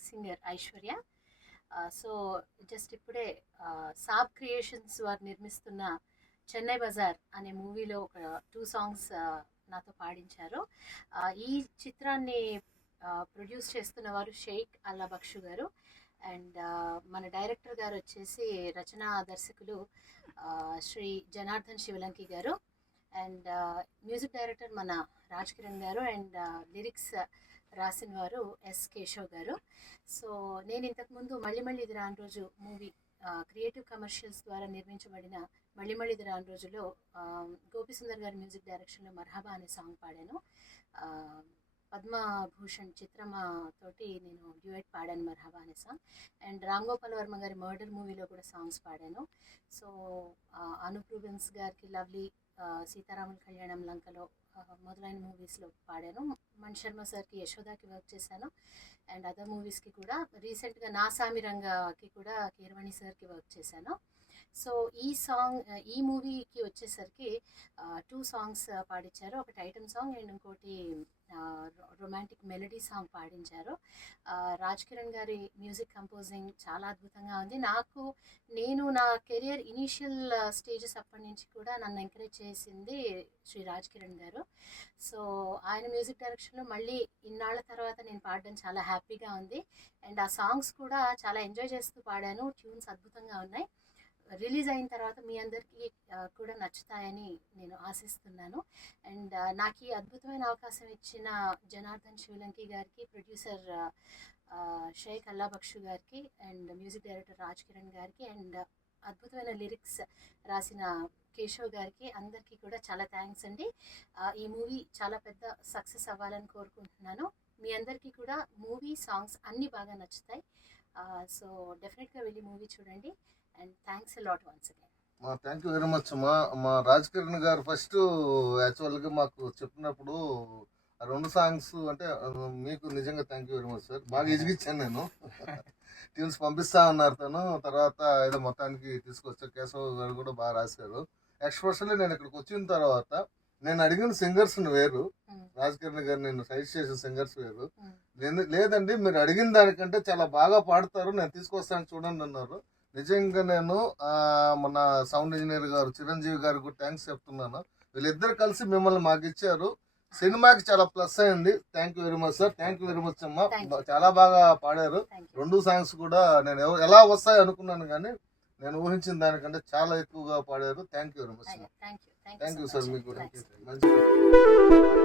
Back singer Aishwarya. So just ఇప్పుడే సాబ్ creations వారు నిర్మిస్తున్న చెన్నై బజార్ అనే మూవీలో ఒక 2 సాంగ్స్ నాతో పాడించారు. ఈ చిత్రాన్ని ప్రొడ్యూస్ చేస్తున్న వారు షేక్ అల్లా బక్షు గారు. అండ్ మన డైరెక్టర్ గారు వచ్చేసి రచనా దర్శకులు శ్రీ జనార్దన్ శివలంకి గారు. అండ్ మ్యూజిక్ డైరెక్టర్ మన రాజ్ కిరణ్ గారు. అండ్ లిరిక్స్ రాసిన వారు ఎస్ కేశవ్ గారు. సో నేను ఇంతకుముందు మళ్ళీ మళ్ళీ ఇది రాని రోజు మూవీ క్రియేటివ్ కమర్షియల్స్ ద్వారా నిర్మించబడిన మళ్ళీ మళ్ళీ ఇది రాని రోజులో గోపిసుందర్ గారి మ్యూజిక్ డైరెక్షన్లో మర్హబా అనే సాంగ్ పాడాను. పద్మభూషణ్ చిత్రమ తోటి నేను డ్యూయట్ పాడాను మర్హబా అనే సాంగ్. అండ్ రామ్ గోపాల్ వర్మ గారి మర్డర్ మూవీలో కూడా సాంగ్స్ పాడాను. సో అనూప్ రూబెన్స్ గారికి లవ్లీ, సీతారాముల కళ్యాణం, లంకలో మొదలైన మూవీస్లో పాడాను. మణి శర్మ సార్కి యశోదాకి వర్క్ చేశాను. అండ్ అదర్ మూవీస్కి కూడా రీసెంట్గా నా సామిరంగకి కూడా కీరవాణి సార్కి వర్క్ చేశాను. సో ఈ మూవీకి వచ్చేసరికి 2 సాంగ్స్ పాడించారు. ఒకటి ఐటమ్ సాంగ్ అండ్ ఇంకోటి రొమాంటిక్ మెలడీ సాంగ్ పాడించారు. రాజ్ కిరణ్ గారి మ్యూజిక్ కంపోజింగ్ చాలా అద్భుతంగా ఉంది. నేను నా కెరియర్ ఇనీషియల్ స్టేజెస్ అప్పటి నుంచి కూడా నన్ను ఎంకరేజ్ చేసింది శ్రీ రాజ్ కిరణ్ గారు. సో ఆయన మ్యూజిక్ డైరెక్షన్లో మళ్ళీ ఇన్నాళ్ళ తర్వాత నేను పాడడం చాలా హ్యాపీగా ఉంది. అండ్ ఆ సాంగ్స్ కూడా చాలా ఎంజాయ్ చేస్తూ పాడాను. ట్యూన్స్ అద్భుతంగా ఉన్నాయి. రిలీజ్ అయిన తర్వాత మీ అందరికీ కూడా నచ్చుతాయని నేను ఆశిస్తున్నాను. అండ్ నాకు ఈ అద్భుతమైన అవకాశం ఇచ్చిన జనార్దన్ శివలంకి గారికి, ప్రొడ్యూసర్ షేక్ అల్లా బక్షు గారికి, and music director Raj Kiran గారికి, అండ్ అద్భుతమైన లిరిక్స్ రాసిన కేశవ్ గారికి, అందరికీ కూడా చాలా థ్యాంక్స్ అండి. ఈ మూవీ చాలా పెద్ద సక్సెస్ అవ్వాలని కోరుకుంటున్నాను. మీ అందరికీ కూడా మూవీ సాంగ్స్ అన్నీ బాగా నచ్చుతాయి. సో డెఫినెట్గా వెళ్ళి మూవీ చూడండి. And thanks a lot once again. Thank you very much మా రాజ్ కిరణ్ గారు ఫస్ట్ యాక్చువల్గా మాకు చెప్పినప్పుడు ఆ 2 సాంగ్స్ అంటే మీకు నిజంగా thank you very much sir. బాగా ఎదిగిచ్చాను నేను. ట్యూన్స్ పంపిస్తా ఉన్నారు తను. తర్వాత ఏదో మొత్తానికి తీసుకొచ్చారు. కేశవ్ గారు కూడా బాగా రాశారు. ఎక్స్పెషల్లీ నేను ఇక్కడికి వచ్చిన తర్వాత నేను అడిగిన సింగర్స్ వేరు, రాజ్ కిరణ్ గారు నేను సజెస్ట్ చేసిన సింగర్స్ వేరు. లేదండి మీరు అడిగిన దానికంటే చాలా బాగా పాడతారు, నేను తీసుకొస్తాను చూడండి అన్నారు. నిజంగా నేను మన సౌండ్ ఇంజనీర్ గారు చిరంజీవి గారికి కూడా థ్యాంక్స్ చెప్తున్నాను. వీళ్ళిద్దరు కలిసి మిమ్మల్ని మాకు ఇచ్చారు. సినిమాకి చాలా ప్లస్ అయింది. Thank you very much sir. Thank you very much అమ్మా. చాలా బాగా పాడారు. 2 సాంగ్స్ కూడా నేను ఎలా వస్తాయి అనుకున్నాను కానీ నేను ఊహించిన దానికంటే చాలా ఎక్కువగా పాడారు. Thank you very much. Thank you sir. మీకు కూడా మంచి